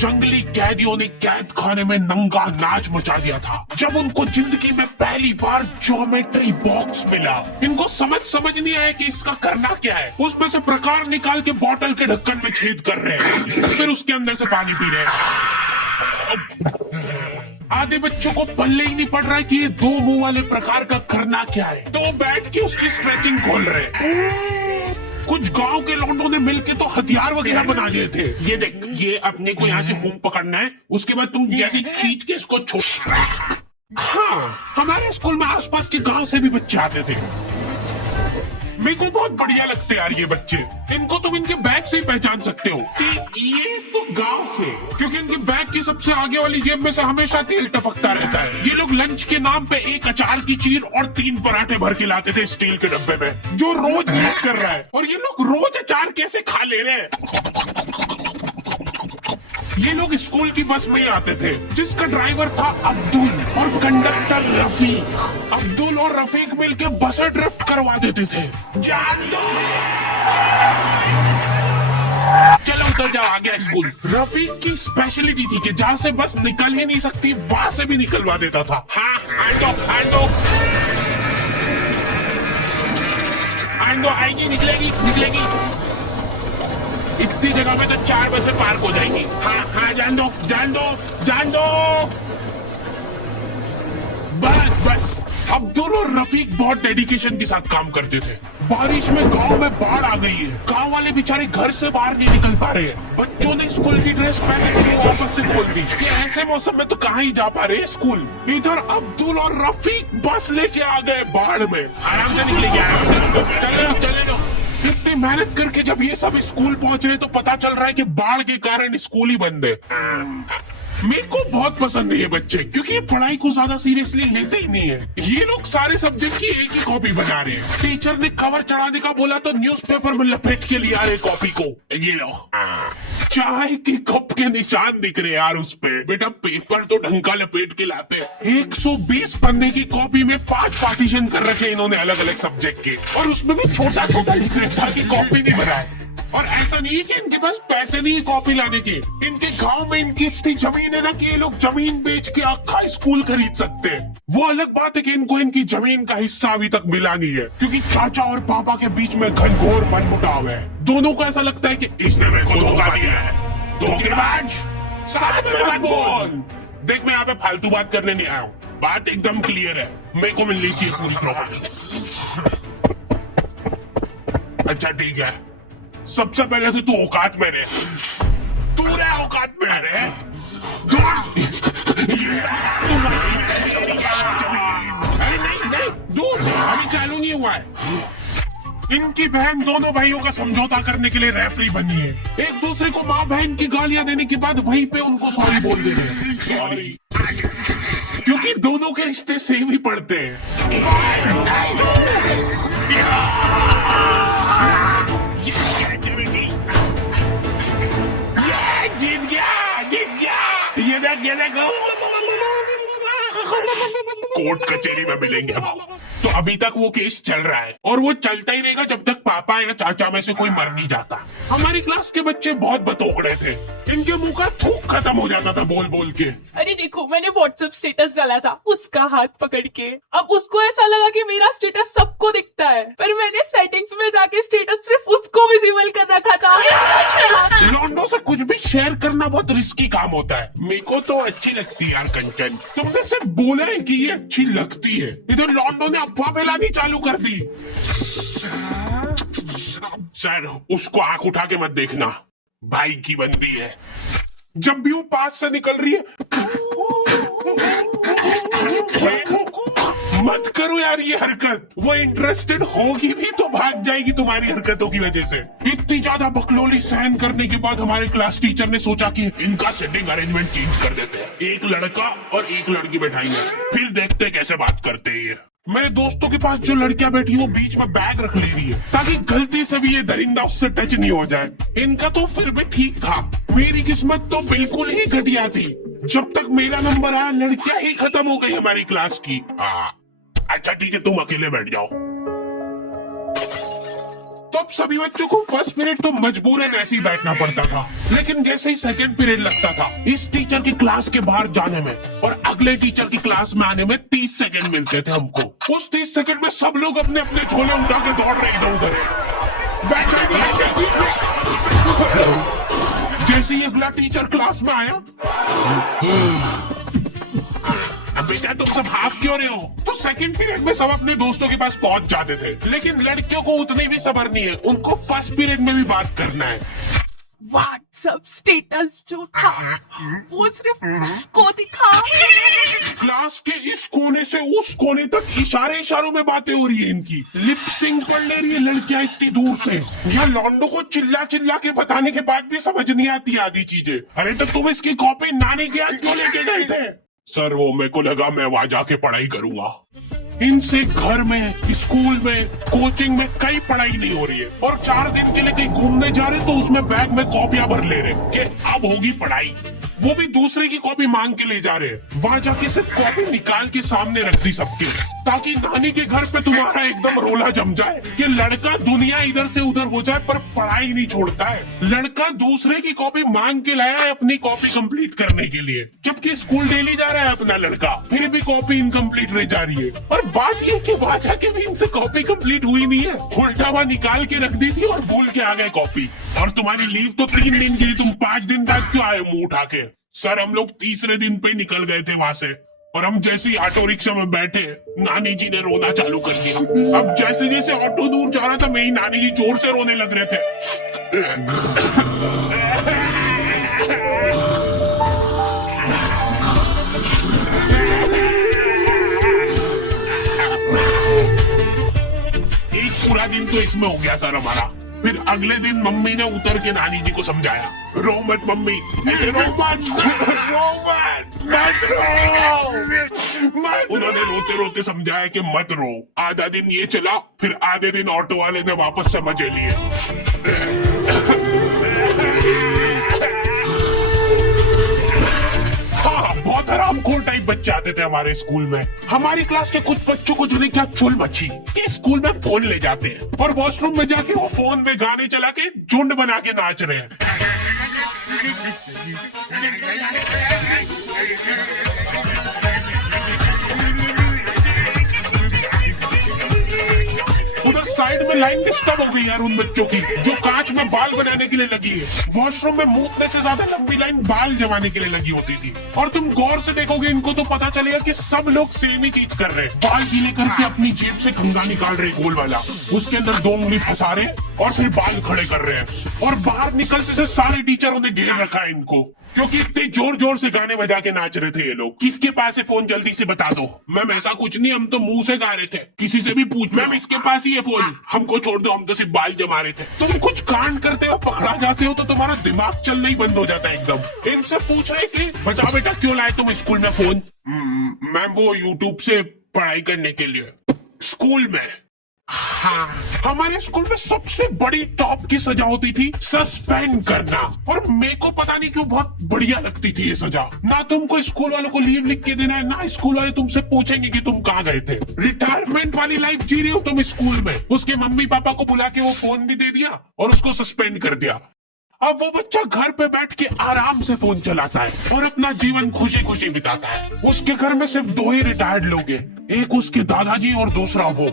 जंगली कैदियों ने कैद खाने में नंगा नाच मचा दिया था जब उनको जिंदगी में पहली बार ज्योमेट्री बॉक्स मिला। इनको समझ नहीं आया कि इसका करना क्या है। उसमें से प्रकार निकाल के बॉटल के ढक्कन में छेद कर रहे हैं, फिर उसके अंदर से पानी पी रहे हैं। आधे बच्चों को पल्ले ही नहीं पड़ रहा है कि ये दो मुंह वाले प्रकार का करना क्या है, तो वो बैठ के उसकी स्ट्रेचिंग खोल रहे हैं। कुछ गांव के लौंडों ने मिलके तो हथियार वगैरह बना लिए थे। ये देख, ये अपने को यहाँ से मुंह पकड़ना है, उसके बाद तुम जैसे खींच के इसको छोड़। हाँ, हमारे स्कूल में आसपास के गांव से भी बच्चे आते थे। मेरे को बहुत बढ़िया लगते यार ये बच्चे। इनको तुम इनके बैग से ही पहचान सकते हो कि ये तो गांव से, क्योंकि इनके बैग की सबसे आगे वाली जेब में से हमेशा तेल टपकता रहता है। ये लोग लंच के नाम पे एक अचार की चीर और 3 पराठे भर के लाते थे स्टील के डब्बे में, जो रोज लीक कर रहा है। और ये लोग रोज अचार कैसे खा ले रहे हैं। ये लोग स्कूल की बस में ही आते थे, जिसका ड्राइवर था अब्दुल और कंडक्टर रफीक। अब्दुल और रफीक मिलके बसें ड्रिफ्ट करवा देते थे। जान दो। चलो उतर जाओ, आ गया स्कूल। रफीक की स्पेशलिटी थी कि जहाँ से बस निकल ही नहीं सकती वहां से भी निकलवा देता था। हाँ, आएगी, निकलेगी। इतनी जगह में तो 4 बसें पार्क हो जाएंगी। हाँ, जान दो। बस। अब्दुल और रफीक बहुत डेडिकेशन के साथ काम करते थे। बारिश में गांव में बाढ़ आ गई है, गांव वाले बेचारे घर से बाहर नहीं निकल पा रहे हैं। बच्चों ने स्कूल की ड्रेस पहने थे, वापस से खोल दी कि ऐसे मौसम में तो कहाँ ही जा पा रहे स्कूल। इधर अब्दुल और रफीक बस लेके आ गए बाढ़ में। आराम से निकलेंगे, आराम से चले लो। इतनी मेहनत करके जब ये सब स्कूल पहुंच रहे तो पता चल रहा है कि बाढ़ के कारण स्कूल ही बंद है। मेरे को बहुत पसंद है ये बच्चे, क्योंकि ये पढ़ाई को ज्यादा सीरियसली लेते ही नहीं है। ये लोग सारे सब्जेक्ट की एक ही कॉपी बना रहे हैं। टीचर ने कवर चढ़ाने का बोला तो न्यूज़पेपर में लपेट के लिए आ रहे कॉपी को। ये लो, चाय के कप के निशान दिख रहे यार उस पे। बेटा पेपर तो ढंग का लपेट के लाते। 120 पन्ने की कॉपी में 5 पार्टीशन कर रखे इन्होंने अलग अलग सब्जेक्ट के, और उसमें भी छोटा लिख रखा कि कॉपी नहीं बनाए। और ऐसा नहीं है कि इनके पास पैसे नहीं है कॉपी लाने के। इनके गांव में इनकी इतनी जमीन है ना कि ये लोग जमीन बेच के आखा स्कूल खरीद सकते हैं। वो अलग बात है कि इनको इनकी जमीन का हिस्सा अभी तक मिला नहीं है, क्योंकि चाचा और पापा के बीच में घनघोर मनमुटाव है। दोनों को ऐसा लगता है कि इसने मेरे को धोखा दिया है। धोखेबाज, साथ में मत बोल। देख, मैं यहाँ पे फालतू बात करने नहीं आया हूँ, बात एकदम क्लियर है। मेरे को मिलनी चाहिए पूरी प्रॉपर्टी। अच्छा ठीक है, सबसे पहले से तू औकात में रहे। तू रहे औकात में रहे। नहीं, दूर अभी चालू नहीं हुआ है। इनकी बहन दोनों भाइयों का समझौता करने के लिए रेफरी बनी है। एक दूसरे को माँ बहन की गालियां देने के बाद वहीं पे उनको सॉरी बोल दे रहे हैं। सॉरी, क्योंकि दोनों के रिश्ते सेम ही पड़ते हैं। ये देखो, कोर्ट कचहरी में मिलेंगे हम। तो अभी तक वो केस चल रहा है और वो चलता ही रहेगा जब तक पापा या चाचा में से कोई मर नहीं जाता। हमारी क्लास के बच्चे बहुत बतोकड़े थे, इनके मुंह का थूक खत्म हो जाता था बोल बोल के। अरे देखो, मैंने व्हाट्सएप स्टेटस डाला था उसका हाथ पकड़ के। अब उसको ऐसा लगा कि मेरा स्टेटस सबको दिखता है, पर मैंने सेटिंग्स में जाके स्टेटस सिर्फ उसको विजिबल कर रखा था। लॉन्डो से कुछ भी शेयर करना बहुत रिस्की काम होता है। मेरे को तो अच्छी लगती है यार कंटेंट। तुमने सिर्फ बोला है कि ये अच्छी लगती है, इधर लॉन्डो ने अफवाह फैलानी चालू कर दी। सर, उसको आंख उठा के मत देखना, भाई की बंदी है। जब भी वो पास से निकल रही है मत करो यार ये हरकत। वो इंटरेस्टेड होगी भी तो भाग जाएगी तुम्हारी हरकतों की वजह से। इतनी ज्यादा बकलोली सहन करने के बाद हमारे क्लास टीचर ने सोचा कि इनका सेटिंग अरेंजमेंट चेंज कर देते हैं। एक लड़का और एक लड़की बैठाएंगे, फिर देखते हैं कैसे बात करते हैं ये। मेरे दोस्तों के पास जो लड़कियां बैठी वो बीच में बैग रख ले रही है ताकि गलती से भी ये दरिंदा उससे टच नहीं हो जाए। इनका तो फिर भी ठीक था, मेरी किस्मत तो बिल्कुल ही घटिया थी। जब तक मेरा नंबर आया लड़कियां ही खत्म हो गई हमारी क्लास की। अच्छा ठीक है, तुम अकेले बैठ जाओ। तो अब सभी बच्चों को फर्स्ट पीरियड तो मजबूरन ऐसे ही बैठना पड़ता था, लेकिन जैसे ही सेकंड पीरियड लगता था, इस टीचर की क्लास के बाहर जाने में और अगले टीचर की क्लास में आने में 30 सेकंड मिलते थे हमको। उस 30 सेकंड में सब लोग अपने अपने झोले उठा के दौड़ रहे इधर उधर। जैसे ही अगला टीचर क्लास में आया, अब बेटा तुम सब हाफ क्यों रहे हो, तो सेकंड पीरियड में सब अपने दोस्तों के पास पहुंच जाते थे। लेकिन लड़कियों को उतनी भी सब्र नहीं है, उनको फर्स्ट पीरियड में भी बात करना है। व्हाट्सएप स्टेटस जो था वो सिर्फ उसको दिखा। क्लास के इस कोने से उस कोने तक इशारों में बातें हो रही है इनकी। लिप सिंक पढ़ ले रही है लड़कियां इतनी दूर से। यहाँ लौंडो को चिल्ला चिल्ला के बताने के बाद भी समझ नहीं आती आधी चीजें। अरे तो तुम इसकी कॉपी नानी के हाथ क्यों लेके गए थे? सर वो मेरे को लगा मैं वहां जाके पढ़ाई करूंगा। इनसे घर में, स्कूल में, कोचिंग में कई पढ़ाई नहीं हो रही है, और 4 दिन के लिए कहीं घूमने जा रहे तो उसमें बैग में कॉपियां भर ले रहे कि अब होगी पढ़ाई। वो भी दूसरे की कॉपी मांग के ले जा रहे हैं। वहां जाके सिर्फ कॉपी निकाल के सामने रख दी सबके, ताकि नानी के घर पे तुम्हारा एकदम रोला जम जाए कि लड़का दुनिया इधर से उधर हो जाए पर पढ़ाई नहीं छोड़ता है। लड़का दूसरे की कॉपी मांग के लाया है अपनी कॉपी कंप्लीट करने के लिए, जबकि स्कूल डेली जा रहा है अपना लड़का, फिर भी कॉपी इनकम्प्लीट रह जा रही है। और बात ये कि वहां जाके भी इनसे कॉपी कंप्लीट हुई नहीं है, उल्टा हुआ निकाल के रख दी थी और भूल के आ गए कॉपी। और तुम्हारी लीव तो 3 दिन की, तुम 5 दिन बाद क्यों आए मुंह उठा के? सर हम लोग तीसरे दिन पे निकल गए थे वहां से, और हम जैसे ही ऑटो रिक्शा में बैठे, नानी जी ने रोना चालू कर दिया। अब जैसे जैसे ऑटो दूर जा रहा था, मेरी नानी जी जोर से रोने लग रहे थे। एक पूरा दिन तो इसमें हो गया सर हमारा। फिर अगले दिन मम्मी ने उतर के नानी जी को समझाया, रो मत मम्मी, ऐसे रो मत, रो मत रो। उन्होंने रोते रोते समझाया कि मत रो। आधा दिन ये चला, फिर आधे दिन ऑटो वाले ने वापस से मजे लिए। बहुत हरामखोर टाइप बच्चे आते थे हमारे स्कूल में। हमारी क्लास के कुछ बच्चों को जो क्या चुल मची कि स्कूल में फोन ले जाते हैं और वॉशरूम में जाके वो फोन में गाने चला के झुंड बना के नाच रहे हैं। उधर साइड में लाइन डिस्टर्ब हो गई यार उन बच्चों की, जो कांच में बाल बनाने के लिए लगी है। वॉशरूम में मूतने से ज्यादा लंबी लाइन बाल जमाने के लिए लगी होती थी। और तुम गौर से देखोगे इनको तो पता चलेगा कि सब लोग सेम ही चीज कर रहे हैं। बाल गीले करके अपनी जेब से कंघा निकाल रहे गोल वाला, उसके अंदर 2 उंगली फंसा रहे और फिर बाल खड़े कर रहे हैं। और बाहर निकलते से सारे टीचरों ने घेर रखा है इनको, क्योंकि इतने जोर जोर से गाने बजा के नाच रहे थे ये लोग। किसके पास है फोन, जल्दी से बता दो। मैम ऐसा कुछ नहीं, हम तो मुंह से गा रहे थे। किसी से भी पूछ, मैम इसके पास ही है फोन, हमको छोड़ दो, हम तो सिर्फ बाल जमा रहे थे। तुम कुछ कांड करते हो, पकड़ा जाते हो तो तुम्हारा दिमाग चलना ही बंद हो जाता है एकदम। इनसे पूछ रहे कि बताओ बेटा क्यों लाए तुम स्कूल में फोन? मैम वो यूट्यूब से पढ़ाई करने के लिए। स्कूल में? हाँ, हमारे स्कूल में सबसे बड़ी टॉप की सजा होती थी सस्पेंड करना, और मेरे को पता नहीं क्यों बहुत बढ़िया लगती थी ये सजा। ना तुमको स्कूल वालों को लीव लिख के देना है, ना स्कूल वाले तुमसे पूछेंगे कि तुम कहाँ गए थे। रिटायरमेंट वाली लाइफ जी रही हो तुम स्कूल में। उसके मम्मी पापा को बुला के वो फोन भी दे दिया और उसको सस्पेंड कर दिया। अब वो बच्चा घर पे बैठ के आराम से फोन चलाता है और अपना जीवन खुशी खुशी बिताता है। उसके घर में सिर्फ 2 ही रिटायर्ड लोग हैं, एक उसके दादाजी और दूसरा वो।